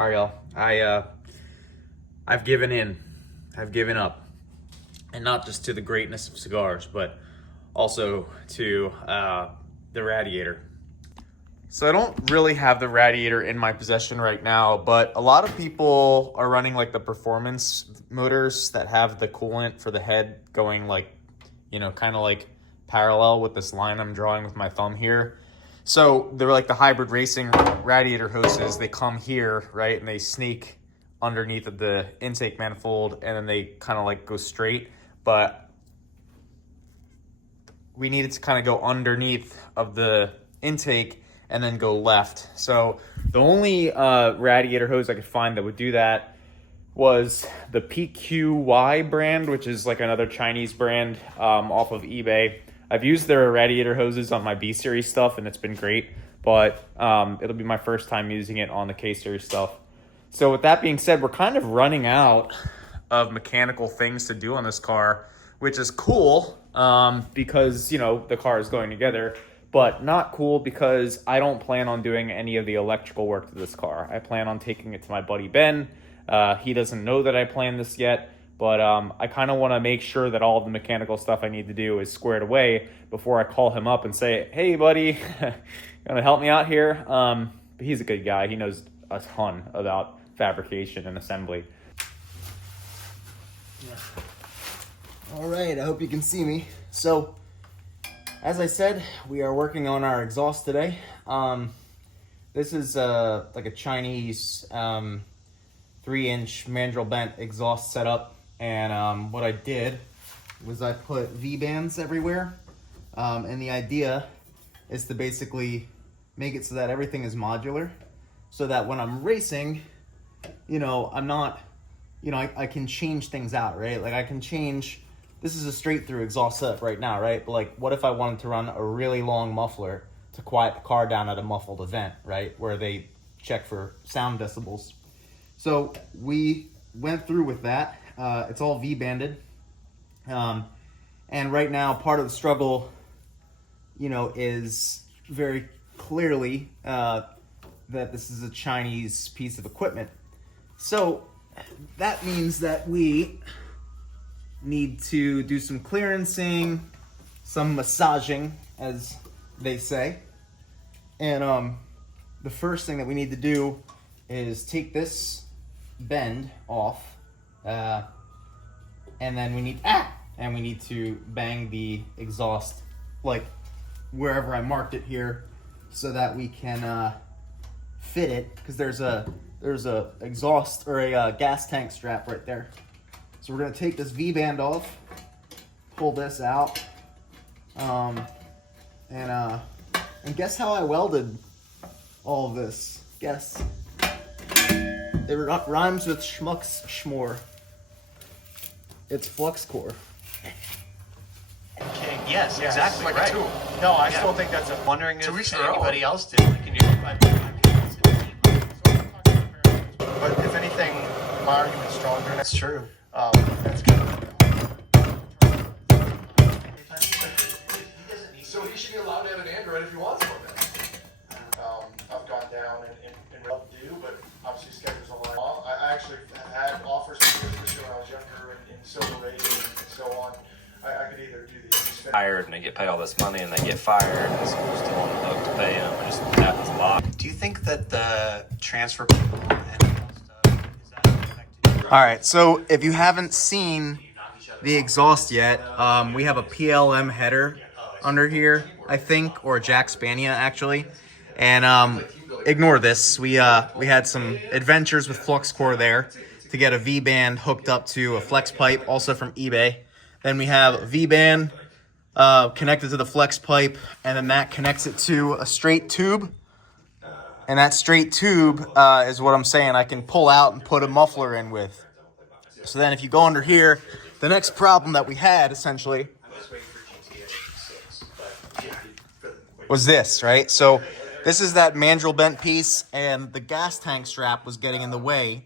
All right, y'all. I've given in. I've given up, and not just to the greatness of cigars, but also to the radiator. So I don't really have the radiator in my possession right now, but a lot of people are running like the performance motors that have the coolant for the head going like, kind of like parallel with this line I'm drawing with my thumb here. So they're like the hybrid racing radiator hoses. They come here, right, and they sneak underneath of the intake manifold, and then they kind of like go straight. But we needed to kind of go underneath of the intake and then go left. So the only radiator hose I could find that would do that was the PQY brand, which is like another Chinese brand off of eBay. I've used their radiator hoses on my B series stuff and it's been great, but it'll be my first time using it on the K series stuff. So with that being said, we're kind of running out of mechanical things to do on this car, which is cool because, the car is going together, but not cool because I don't plan on doing any of the electrical work to this car. I plan on taking it to my buddy Ben. He doesn't know that I planned this yet, but I kind of want to make sure that all of the mechanical stuff I need to do is squared away before I call him up and say, hey, buddy, gonna help me out here? But he's a good guy. He knows a ton about fabrication and assembly. Yeah. All right, I hope you can see me. So, as I said, we are working on our exhaust today. This is like a Chinese 3-inch mandrel bent exhaust setup, and what I did was I put V-bands everywhere, and the idea is to basically make it so that everything is modular, so that when I'm racing, I'm not, I can change things out, right? Like I can change, this is a straight through exhaust setup right now, right? But like, what if I wanted to run a really long muffler to quiet the car down at a muffled event, right? Where they check for sound decibels. So we went through with that. It's all V-banded. And right now, part of the struggle, is very clearly that this is a Chinese piece of equipment. So that means that we need to do some clearancing, some massaging, as they say. And the first thing that we need to do is take this bend off, and then we need to bang the exhaust like wherever I marked it here, so that we can fit it, because there's a exhaust or a gas tank strap right there. So we're gonna take this V-band off, pull this out, and guess how I welded all of this? Guess. It rhymes with schmucks schmore. It's flux core. Yes, exactly. Like right. a tool. No, I still think that's a Wondering if 2 weeks anybody else did. Can you? But if anything, my argument's stronger. That's true. That's good. So he should be allowed to have an Android if he wants one. I've gone down and well do, but obviously schedules a lot. I actually have had offers from years ago when I was younger in civil radio and so on. I could either do these. Hired and they get paid all this money and they get fired and school's still on the hook to pay them. It just happens a lot. Do you think that the transfer people and all stuff is that affected? All right, so if you haven't seen the exhaust yet, we have a PLM header under here, I think, or a Jack Spania actually. And ignore this. We had some adventures with FluxCore there to get a V-band hooked up to a flex pipe, also from eBay. Then we have a V-band connected to the flex pipe, and then that connects it to a straight tube. And that straight tube is what I'm saying I can pull out and put a muffler in with. So then if you go under here, the next problem that we had essentially was this, right? So this is that mandrel bent piece, and the gas tank strap was getting in the way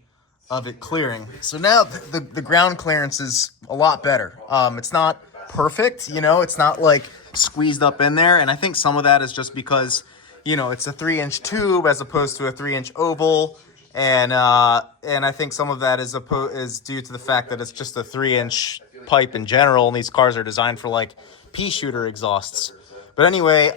of it clearing. So now the ground clearance is a lot better. It's not perfect, it's not like squeezed up in there. And I think some of that is just because, it's a 3-inch tube as opposed to a 3-inch oval. and I think some of that is due to the fact that it's just a 3-inch pipe in general, and these cars are designed for like pea shooter exhausts. But anyway,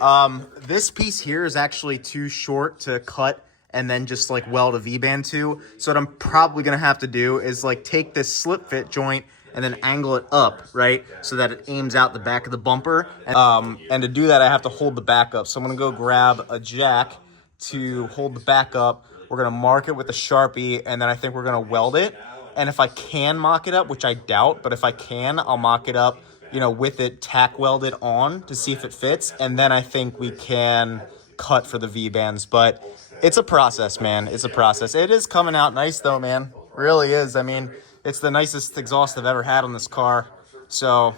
this piece here is actually too short to cut and then just like weld a V-band to. So what I'm probably gonna have to do is like take this slip fit joint and then angle it up, right? So that it aims out the back of the bumper. And to do that, I have to hold the back up. So I'm gonna go grab a jack to hold the back up. We're gonna mark it with a Sharpie, and then I think we're gonna weld it. And if I can mock it up, which I doubt, but if I can, I'll mock it up, you know, with it tack welded on to see if it fits. And then I think we can cut for the V-bands. But it's a process, man. It's a process. It is coming out nice though, man. Really is. I mean, it's the nicest exhaust I've ever had on this car. So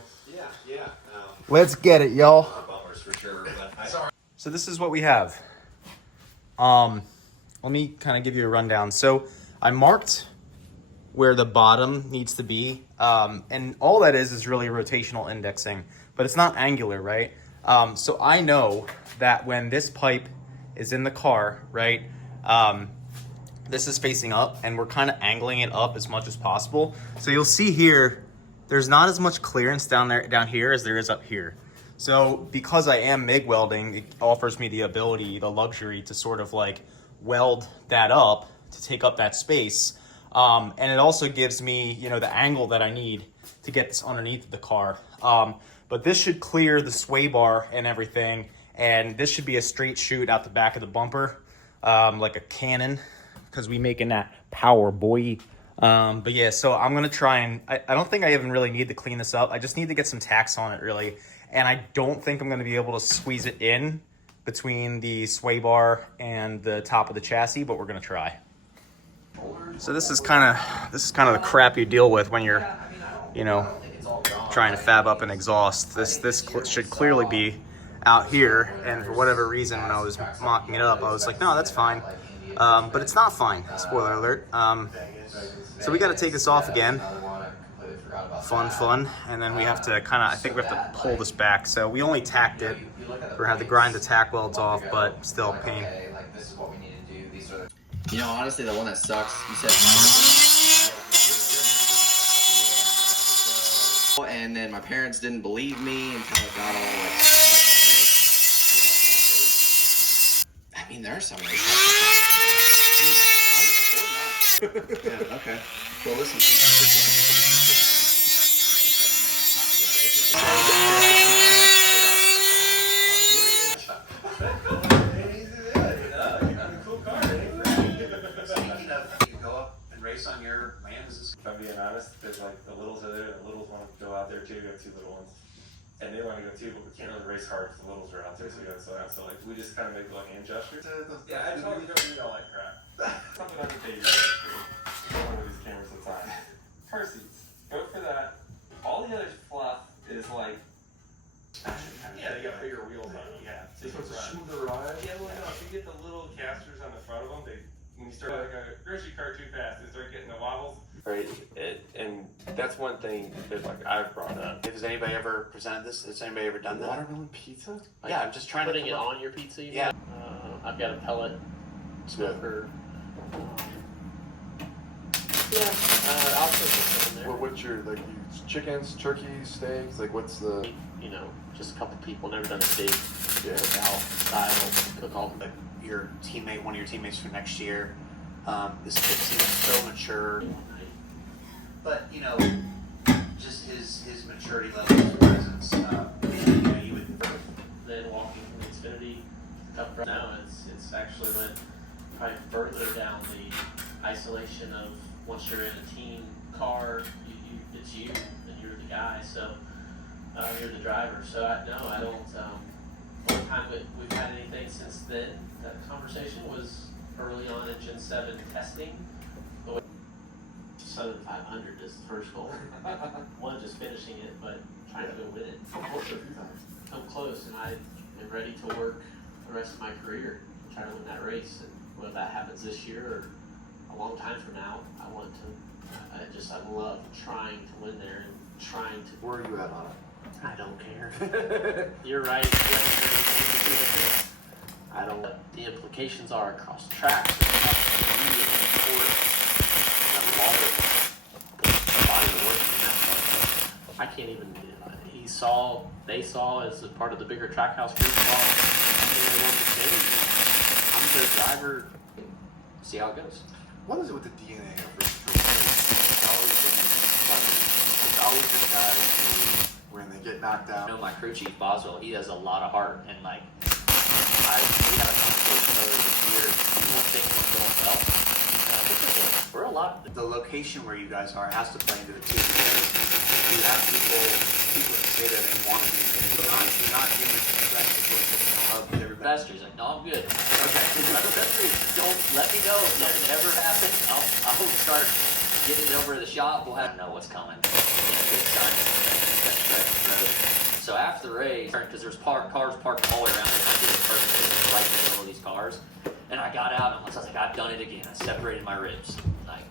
let's get it, y'all. So this is what we have. Let me kind of give you a rundown. So I marked where the bottom needs to be. And all that is really rotational indexing, but it's not angular, right? So I know that when this pipe is in the car, right, this is facing up, and we're kind of angling it up as much as possible. So you'll see here, there's not as much clearance down here as there is up here. So because I am MIG welding, it offers me the ability, the luxury to sort of like weld that up to take up that space. And it also gives me, you know, the angle that I need to get this underneath the car. But this should clear the sway bar and everything. And this should be a straight shoot out the back of the bumper, like a cannon, because we making that power, boy. But yeah, so I'm going to try and, I don't think I even really need to clean this up. I just need to get some tacks on it, really. And I don't think I'm going to be able to squeeze it in between the sway bar and the top of the chassis, but we're going to try. So this is kind of the crap you deal with when you're, you know, trying to fab up an exhaust. This should clearly be out here, and for whatever reason, when I was mocking it up, I was like, no, that's fine. But it's not fine, spoiler alert. So we got to take this off again. Fun. And then we have to I think we have to pull this back. So we only tacked it. We're gonna have to grind the tack welds off, but still pain. You know, honestly, the one that sucks, you said, and then my parents didn't believe me until it got all like I mean, there are some ways. Yeah, okay. Well, listen. On your land, if I'm being honest, there's like the littles are there, the littles want to go out there too. We have 2 little ones, and they want to go too, but we can't really race hard if the littles are out there, so we got to slow down. So like we just kind of make little hand gestures. Yeah, I totally don't need all that crap. Something like a baby. One of these cameras at a time. Car seats. Vote for that. All the other fluff is like. Yeah, they got bigger wheels on them. Yeah, so it's a smoother ride. Yeah, well, no, if you get the little casters on the front of them, when you start like a grocery cart too fast, they start getting the wobbles. Right, and that's one thing that like I've brought up. Has anybody ever presented this? Has anybody ever done that? Watermelon pizza? Like, yeah, I'm just trying putting to it on your pizza. You yeah, I've got a pellet smoker. I'll put this in there. What's your like chickens, turkeys, steaks? Like what's the? You know, just a couple people never done a steak. Yeah. Cookout style, cook all. Your teammate, one of your teammates for next year. This kid seems so mature, but you know, just his maturity level, his presence. You know, you would. Then walking from the Xfinity Cup. Now it's actually went probably further down the isolation of once you're in a team car, it's you and you're the guy. So you're the driver. So I don't. One time we've had anything since then. That conversation was early on in Gen 7 testing. 7,500 is the first goal. One, just finishing it, but trying to go win it. Come close, and I am ready to work the rest of my career to try to win that race. And whether that happens this year or a long time from now, I want to. I love trying to win there and trying to. Where are you at on it? I don't care. You're right. I don't what the implications are across tracks. It's really important that a lot of body of work in that stuff. I can't even. They saw as a part of the bigger Trackhouse group saw. I'm the driver. See how it goes. What is it with the DNA of race racing? It's always been guys who, when they get knocked out. You know, my crew chief Boswell, he has a lot of heart, and like we had a conversation earlier this year. When things were going well, I think we're a lot. The location where you guys are has to play into the team because you have people that say that they want to be made, but you're not giving the of everybody. Investors, like, no, I'm good. Okay. Investors, don't let me know if something ever happens. I'll start getting it over to the shop. We'll have to know what's coming. So after the race, because there's cars parked all the way around it, I did it perfectly, right in the middle of these cars. And I got out and I was like, I've done it again. I separated my ribs. Like,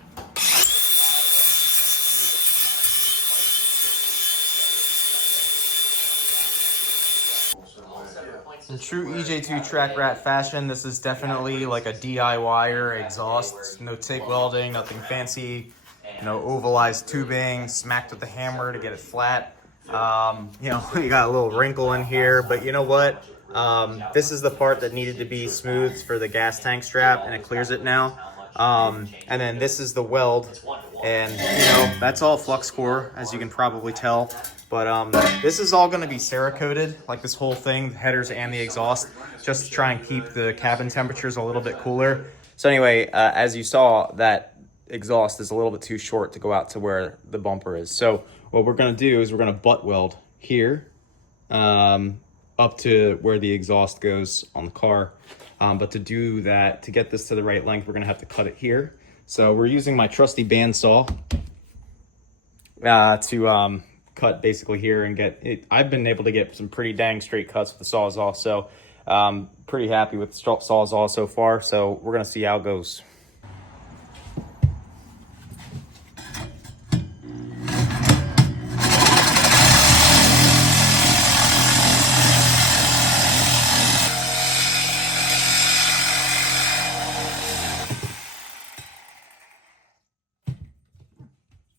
In true EJ2 track rat fashion, this is definitely like a DIYer exhaust. No TIG welding, nothing fancy. No ovalized tubing, smacked with the hammer to get it flat. You know, you got a little wrinkle in here, but you know what? This is the part that needed to be smoothed for the gas tank strap, and it clears it now. And then this is the weld, and you know, that's all flux core, as you can probably tell. But this is all going to be Cerakoted, like this whole thing, the headers and the exhaust, just to try and keep the cabin temperatures a little bit cooler. So anyway, as you saw, that exhaust is a little bit too short to go out to where the bumper is. So what we're going to do is we're going to butt weld here up to where the exhaust goes on the car. But to do that, to get this to the right length, we're going to have to cut it here. So we're using my trusty bandsaw to cut basically here and get it. I've been able to get some pretty dang straight cuts with the Sawzall, so pretty happy with the Sawzall so far. So we're going to see how it goes.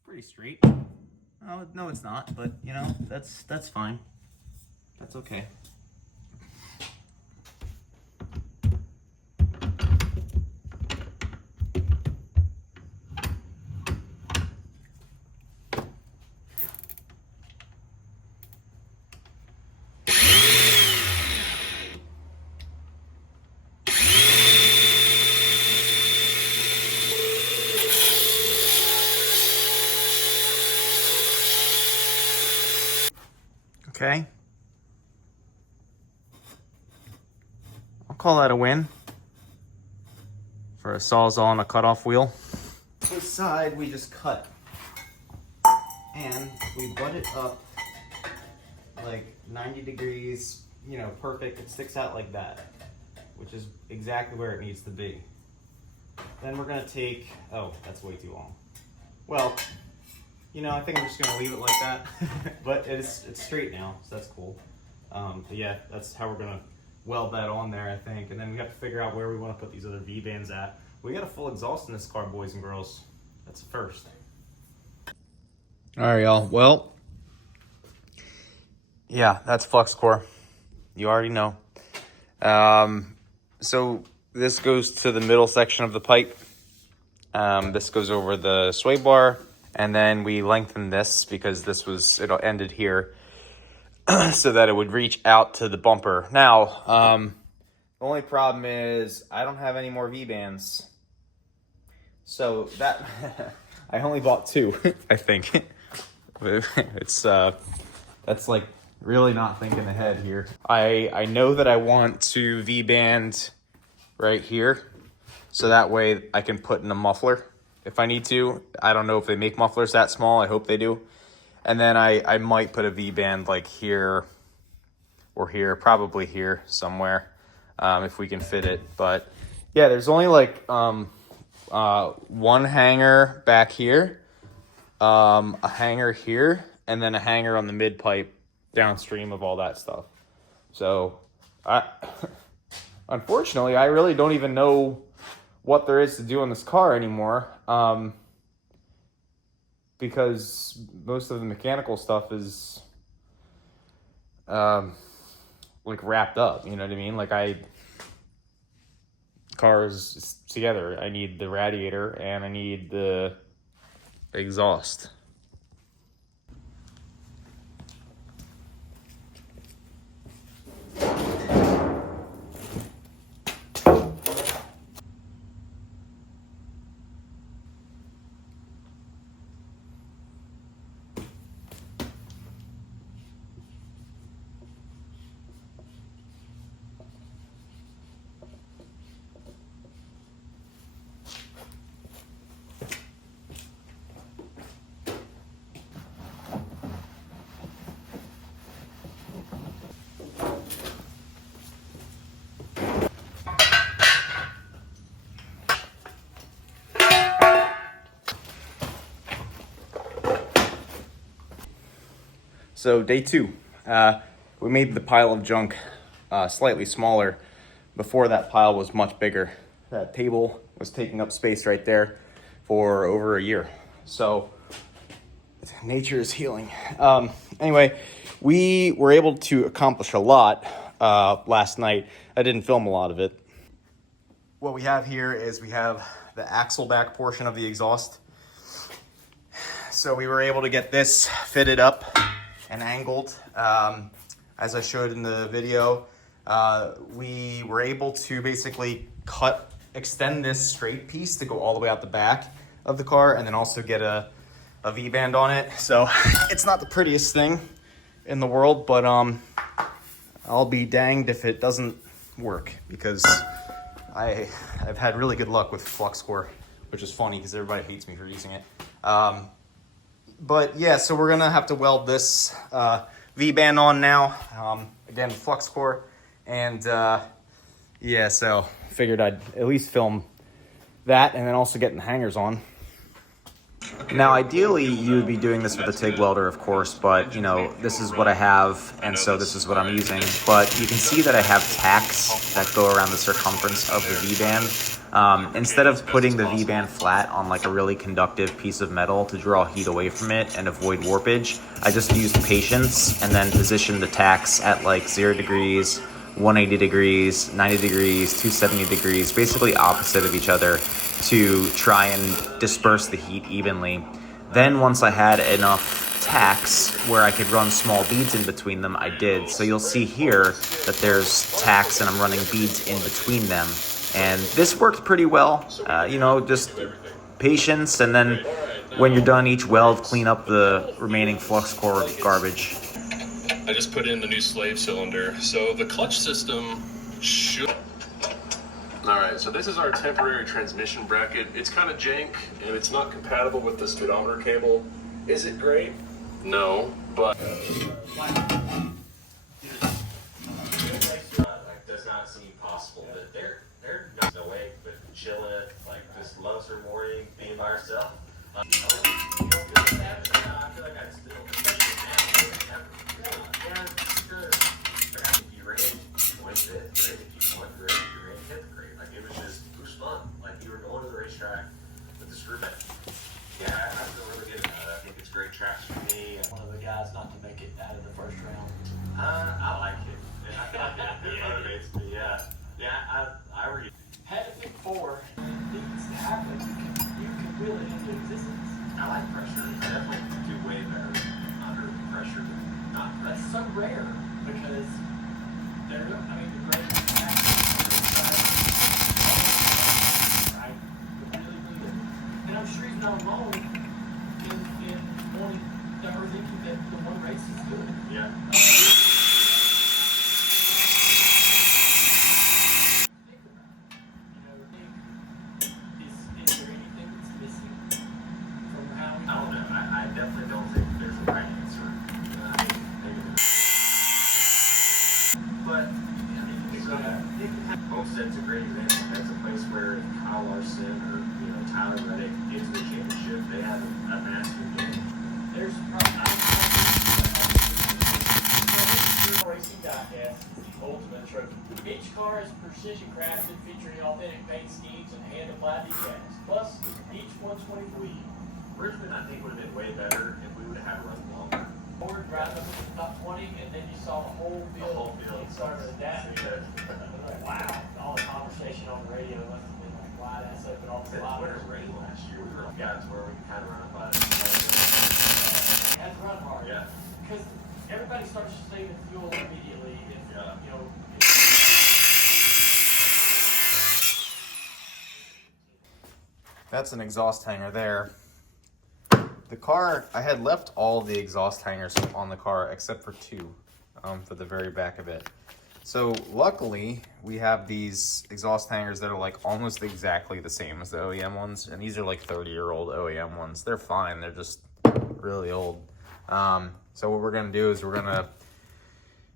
Pretty straight. Oh, no, it's not, but you know, that's fine. That's okay. Okay. I'll call that a win for a Sawzall on a cutoff wheel. This side we just cut, and we butt it up like 90 degrees, you know, perfect. It sticks out like that, which is exactly where it needs to be. Then we're gonna take, oh, that's way too long. Well, you know, I think I'm just gonna leave it like that, but it's straight now, so that's cool. But yeah, that's how we're gonna weld that on there, I think. And then we have to figure out where we wanna put these other V-bands at. We got a full exhaust in this car, boys and girls. That's a first. All right, y'all, well, yeah, that's flux core. You already know. So this goes to the middle section of the pipe. This goes over the sway bar. And then we lengthen this because it ended here so that it would reach out to the bumper. Now, the only problem is I don't have any more V-bands. So that, I only bought 2, I think. That's like really not thinking ahead here. I know that I want to V-band right here. So that way I can put in a muffler if I need to. I don't know if they make mufflers that small. I hope they do. And then I might put a V-band like here or here, probably here somewhere, if we can fit it. But yeah, there's only like one hanger back here, a hanger here, and then a hanger on the mid pipe downstream of all that stuff. So I unfortunately, I really don't even know what there is to do on this car anymore, because most of the mechanical stuff is like wrapped up. You know what I mean? Like car is together. I need the radiator and I need the exhaust. So day 2, we made the pile of junk slightly smaller. Before, that pile was much bigger. That table was taking up space right there for over a year. So nature is healing. Anyway, we were able to accomplish a lot last night. I didn't film a lot of it. What we have here is we have the axle back portion of the exhaust. So we were able to get this fitted up and angled. As I showed in the video, we were able to basically extend this straight piece to go all the way out the back of the car, and then also get a V-band on it. So it's not the prettiest thing in the world, but I'll be danged if it doesn't work, because I've had really good luck with flux core, which is funny because everybody hates me for using it. But yeah, so we're gonna have to weld this V-band on now. Again, flux core, and yeah, so figured I'd at least film that, and then also getting the hangers on. Now, ideally, you would be doing this with a TIG welder, of course, but, you know, this is what I have, and so this is what I'm using. But you can see that I have tacks that go around the circumference of the V-band. Instead of putting the V-band flat on, like, a really conductive piece of metal to draw heat away from it and avoid warpage, I just used patience and then positioned the tacks at, like, 0 degrees, 180 degrees, 90 degrees, 270 degrees, basically opposite of each other, to try and disperse the heat evenly. Then once I had enough tacks where I could run small beads in between them, I did. So you'll see here that there's tacks and I'm running beads in between them. And this worked pretty well, you know, just patience, and then when you're done each weld, clean up the remaining flux core garbage. I just put in the new slave cylinder, so the clutch system should... Alright, so this is our temporary transmission bracket. It's kind of jank, and it's not compatible with the speedometer cable. Is it great? No, but... does not seem possible, but they're not awake, but chilling, like just loves her morning, being by herself. I feel like I still, if you ran, went it, great. If you went great, if you ran fifth grade. Like it was fun. Like you were going to the racetrack with the screw bed. Yeah, I feel really good about it. I think it's great tracks for me. One of the guys not to make it out of the first round. I like it. It motivates me. Yeah. I read. Had to pick 4. It needs to happen. You can will it into existence. I like pressure. I definitely do way better under pressure than not pressure. That's so rare because they're, I mean, the greatest athletes right? Really, really good. And I'm sure he's not alone in wanting or thinking that the one race is good. Yeah. Is there anything that's missing from how we... I don't know. I definitely don't think there's a right answer. Maybe there's... But, I mean, Homestead's a great example. That's a place where if Kyle Larson or, Tyler Reddick gets the championship, they have a master game. There's probably... Racing Digest is the ultimate trophy. Each car is precision crafted, featuring authentic paint schemes and hand-applied decals. Plus, each 120 wheel. Richmond, I think, would have been way better if we would have had to run longer. Forward, driving up to the top 20, and then you saw the whole field. It started to adapt. Like, wow, all the conversation on the radio must have been like, why that's open all the When sliders. it rained last year, we were got to where we could kind of run it by. You had to run hard. Yeah. Because everybody starts saving fuel immediately. If, Yeah. you know, That's an exhaust hanger there. The car, I had left all the exhaust hangers on the car except for two for the very back of it. So luckily, we have these exhaust hangers that are like almost exactly the same as the OEM ones. And these are like 30-year-old OEM ones. They're fine. They're just really old. So what we're going to do is we're going to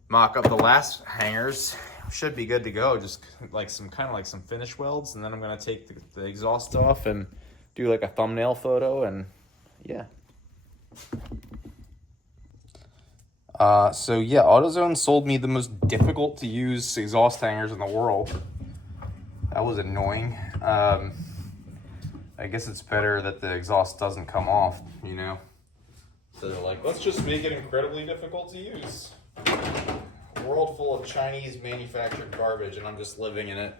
mock up the last hangers. Should be good to go. Just like some kind of like some finish welds. And then I'm going to take the exhaust off and do like a thumbnail photo and yeah. So yeah, AutoZone sold me the most difficult to use exhaust hangers in the world. That was annoying. I guess it's better that the exhaust doesn't come off, you know? So they're like, let's just make it incredibly difficult to use. A world full of Chinese manufactured garbage, and I'm just living in it.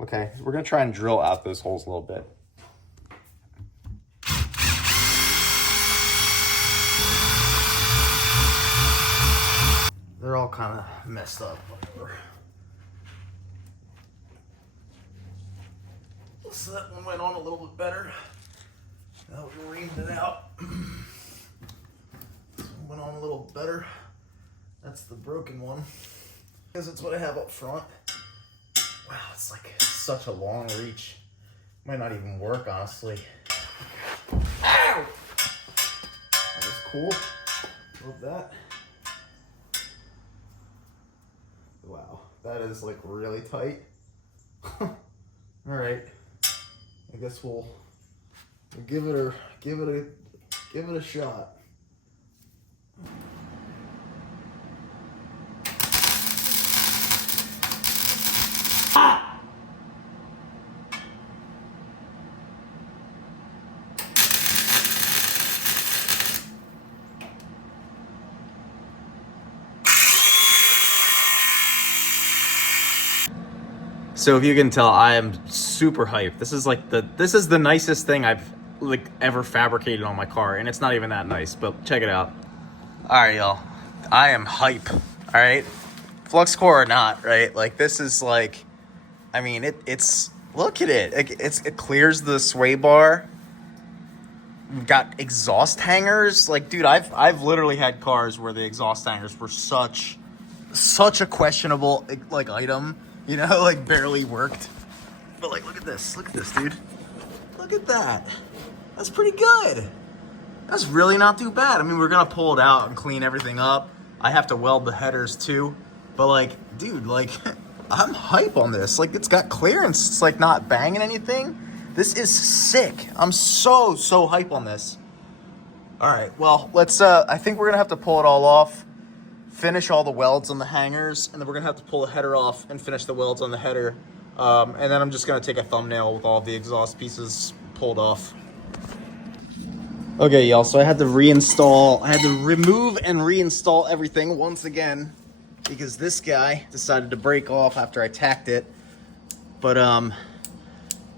Okay, we're gonna try and drill out those holes a little bit. They're all kind of messed up. Whatever. So that one went on a little bit better. Now we reamed it out. This one went on a little better. That's the broken one. Because it's what I have up front. Wow, it's like such a long reach. Might not even work, honestly. Ow! That was cool. Love that. Wow, that is like really tight. All right, I guess we'll give it a shot. So if you can tell, I am super hyped. This is the nicest thing I've like ever fabricated on my car, and it's not even that nice, but check it out. All right, y'all. I am hype. All right, flux core or not, right? Like this is like, I mean, it's look at it. It clears the sway bar. We've got exhaust hangers. Like, dude, I've literally had cars where the exhaust hangers were such a questionable like item. You know, like barely worked. But like, look at this, dude. Look at that. That's pretty good. That's really not too bad. I mean, we're gonna pull it out and clean everything up. I have to weld the headers too. But like, dude, like, I'm hype on this. Like, it's got clearance. It's like not banging anything. This is sick. I'm so hype on this. All right, well, let's, I think we're gonna have to pull it all off. Finish all the welds on the hangers, and then we're gonna have to pull the header off and finish the welds on the header. And then I'm just gonna take a thumbnail with all the exhaust pieces pulled off. Okay, y'all, so I had to remove and reinstall everything once again because this guy decided to break off after I tacked it. But,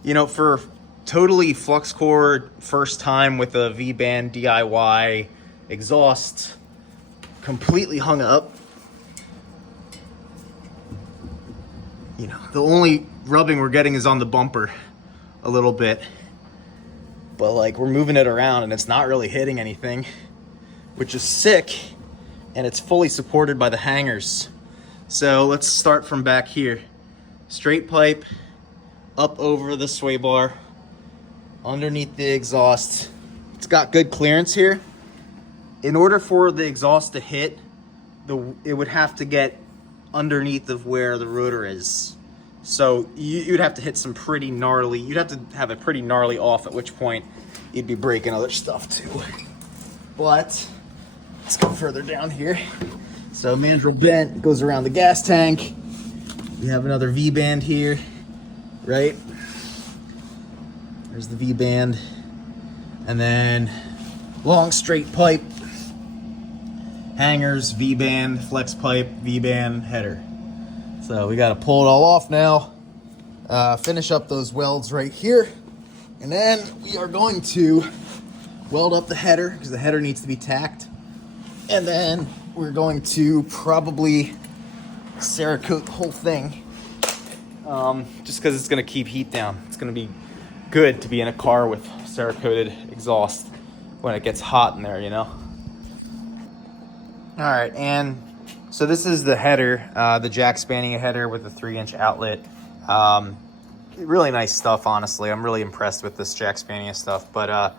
you know, for totally flux core, first time with a V-band DIY exhaust, completely hung up. You know, the only rubbing we're getting is on the bumper a little bit. But like, we're moving it around and it's not really hitting anything, which is sick. And it's fully supported by the hangers. So let's start from back here. Straight pipe, up over the sway bar, underneath the exhaust. It's got good clearance here. In order for the exhaust to hit, it would have to get underneath of where the rotor is. So you'd have to hit some pretty gnarly, you'd have to have a pretty gnarly off, at which point you'd be breaking other stuff too. But let's go further down here. So mandrel bent goes around the gas tank. We have another V-band here, right? There's the V-band. And then long straight pipe, hangers, V-band, flex pipe, V-band, header. So we got to pull it all off now, finish up those welds right here, and then we are going to weld up the header because the header needs to be tacked. And then we're going to probably Cerakote the whole thing, just because it's going to keep heat down. It's going to be good to be in a car with Cerakoted exhaust when it gets hot in there, you know? All right, and so this is the header, the jack spanning header with a 3-inch outlet. Really nice stuff, honestly. I'm really impressed with this jack spanning stuff. But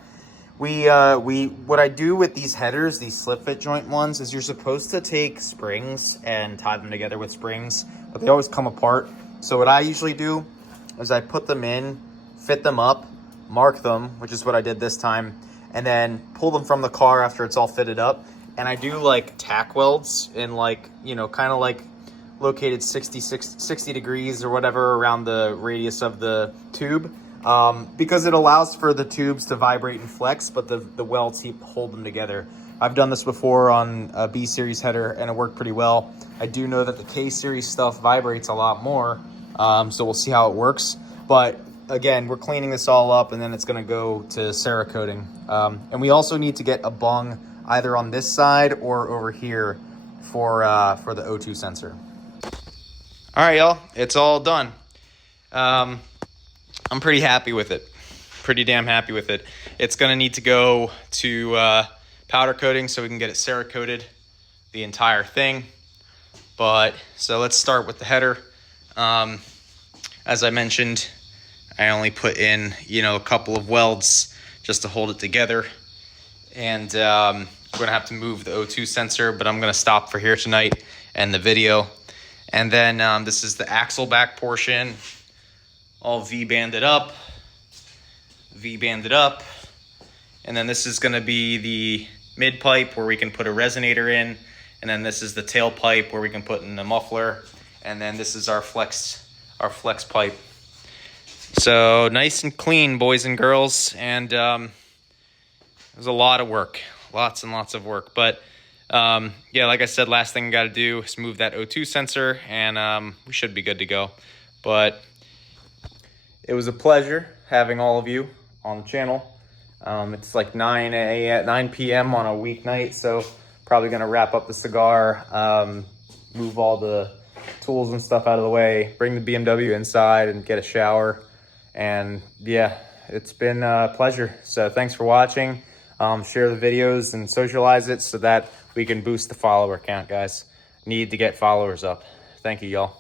what I do with these headers, these slip fit joint ones, is you're supposed to take springs and tie them together with springs, but they always come apart. So what I usually do is I put them in, fit them up, mark them, which is what I did this time, and then pull them from the car after it's all fitted up. And I do like tack welds in like, you know, kind of like located 60 degrees or whatever around the radius of the tube, because it allows for the tubes to vibrate and flex, but the welds hold them together. I've done this before on a B series header and it worked pretty well. I do know that the K series stuff vibrates a lot more, so we'll see how it works. But again, we're cleaning this all up and then it's going to go to Cerakoting. And we also need to get a bung either on this side or over here for the O2 sensor. All right, y'all, it's all done. I'm pretty happy with it. Pretty damn happy with it. It's gonna need to go to powder coating so we can get it Cerakoted, the entire thing. But so let's start with the header. As I mentioned, I only put in, you know, a couple of welds just to hold it together. And we're gonna have to move the O2 sensor, but I'm gonna stop for here tonight and the video. And then this is the axle back portion, all V-banded up. And then this is gonna be the mid pipe where we can put a resonator in. And then this is the tail pipe where we can put in a muffler. And then this is our flex pipe. So nice and clean, boys and girls. And it was a lot of work, lots and lots of work. But yeah, like I said, last thing I got to do is move that O2 sensor, and we should be good to go. But it was a pleasure having all of you on the channel. It's like 9 p.m. on a weeknight, so probably going to wrap up the cigar, move all the tools and stuff out of the way, bring the BMW inside and get a shower. And yeah, it's been a pleasure. So thanks for watching. Share the videos and socialize it so that we can boost the follower count, guys. Need to get followers up. Thank you, y'all.